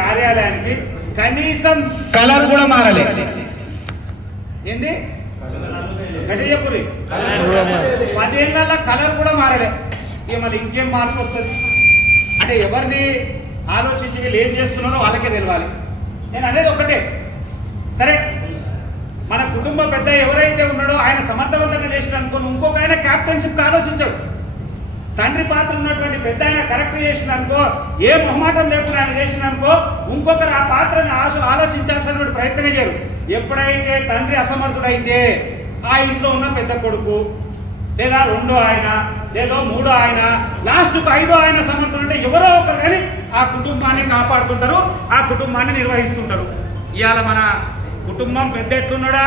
కార్యాలయానికి కనీసం కలర్ కూడా మారలే. ఏంది గడియపురి 10 ఏళ్ళ కలర్ కూడా మారలే. ఇక మళ్ళీ ఇంకేం మార్పు వస్తుంది అంటే ఎవరిని ఆలోచించి వీళ్ళు ఏం చేస్తున్నారో వాళ్ళకే తెలియాలి. నేను అనేది ఒకటే, సరే మన కుటుంబ పెద్ద ఎవరైతే ఉన్నాడో ఆయన సమర్థవంతంగా చేసిన అనుకోని ఇంకొక ఆయన క్యాప్టెన్షిప్ ఆలోచించాడు. తండ్రి పాత్ర ఉన్నటువంటి పెద్ద ఆయన కరెక్ట్ చేసిన అనుకో, ఏ మొహమాటం లేకుండా ఆయన చేసిన అనుకో, ఇంకొకరు ఆ పాత్రని ఆలోచించాల్సిన ప్రయత్నమే చేయరు. ఎప్పుడైతే తండ్రి అసమర్థుడైతే ఆ ఇంట్లో ఉన్న పెద్ద కొడుకు లేదా 2వ ఆయన లేదా 3వ ఆయన లాస్ట్కు 5వ ఆయన సమర్థుడు అంటే ఎవరో ఒకరు కానీ ఆ కుటుంబాన్ని కాపాడుతుంటారు, ఆ కుటుంబాన్ని నిర్వహిస్తుంటారు. ఇవాళ మన కుటుంబం పెద్ద ఎట్లున్నాడా,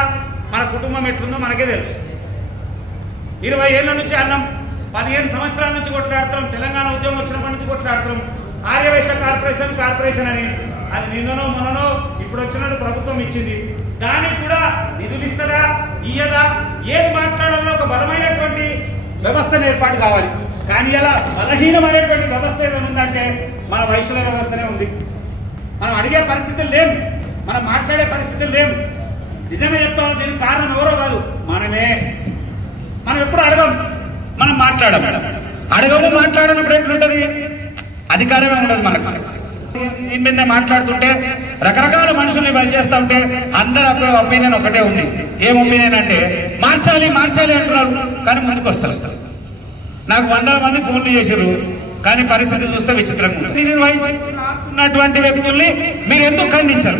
మన కుటుంబం ఎట్లుందో మనకే తెలుసు. 20 ఏళ్ళ నుంచి అన్నం, 15 సంవత్సరాల నుంచి కొట్లాడుతున్నాం. తెలంగాణ ఉద్యమం వచ్చినప్పటి నుంచి కొట్లాడుతున్నాం. ఆర్యవైశ్య కార్పొరేషన్ అని అది నిన్ననో మొన్ననో ఇప్పుడు వచ్చినట్టు ప్రభుత్వం ఇచ్చింది. దానికి కూడా నిధులు ఇస్తారా ఇయ్యదా, ఏది మాట్లాడాలో ఒక బలమైనటువంటి వ్యవస్థను ఏర్పాటు కావాలి. కానీ ఇలా బలహీనమైనటువంటి వ్యవస్థ ఏదైనా ఉందంటే మన వైశ్యుల వ్యవస్థనే ఉంది. మనం అడిగే పరిస్థితులు లేవు, మనం మాట్లాడే పరిస్థితులు లేవు. నిజంగా చెప్తాం, దీనికి కారణం ఎవరో కాదు, మనమే. మనం ఎప్పుడు అడగం, మనం అడగము. మాట్లాడినప్పుడు ఎట్లుంటది, అధికారమే ఉండదు మనకు. దీని మీద మాట్లాడుతుంటే రకరకాల మనుషుల్ని పనిచేస్తూ ఉంటే అందరూ ఒపీనియన్ ఒకటే ఉంది. ఏం ఒపీనియన్ అంటే మార్చాలి అంటున్నారు, కానీ ముందుకు వస్తారు. నాకు 100 మంది ఫోన్లు చేశారు, కానీ పరిస్థితి చూస్తే విచిత్రంగా ఉంది. నిర్వహించుకున్నటువంటి వ్యక్తుల్ని మీరు ఎందుకు ఖండించారు?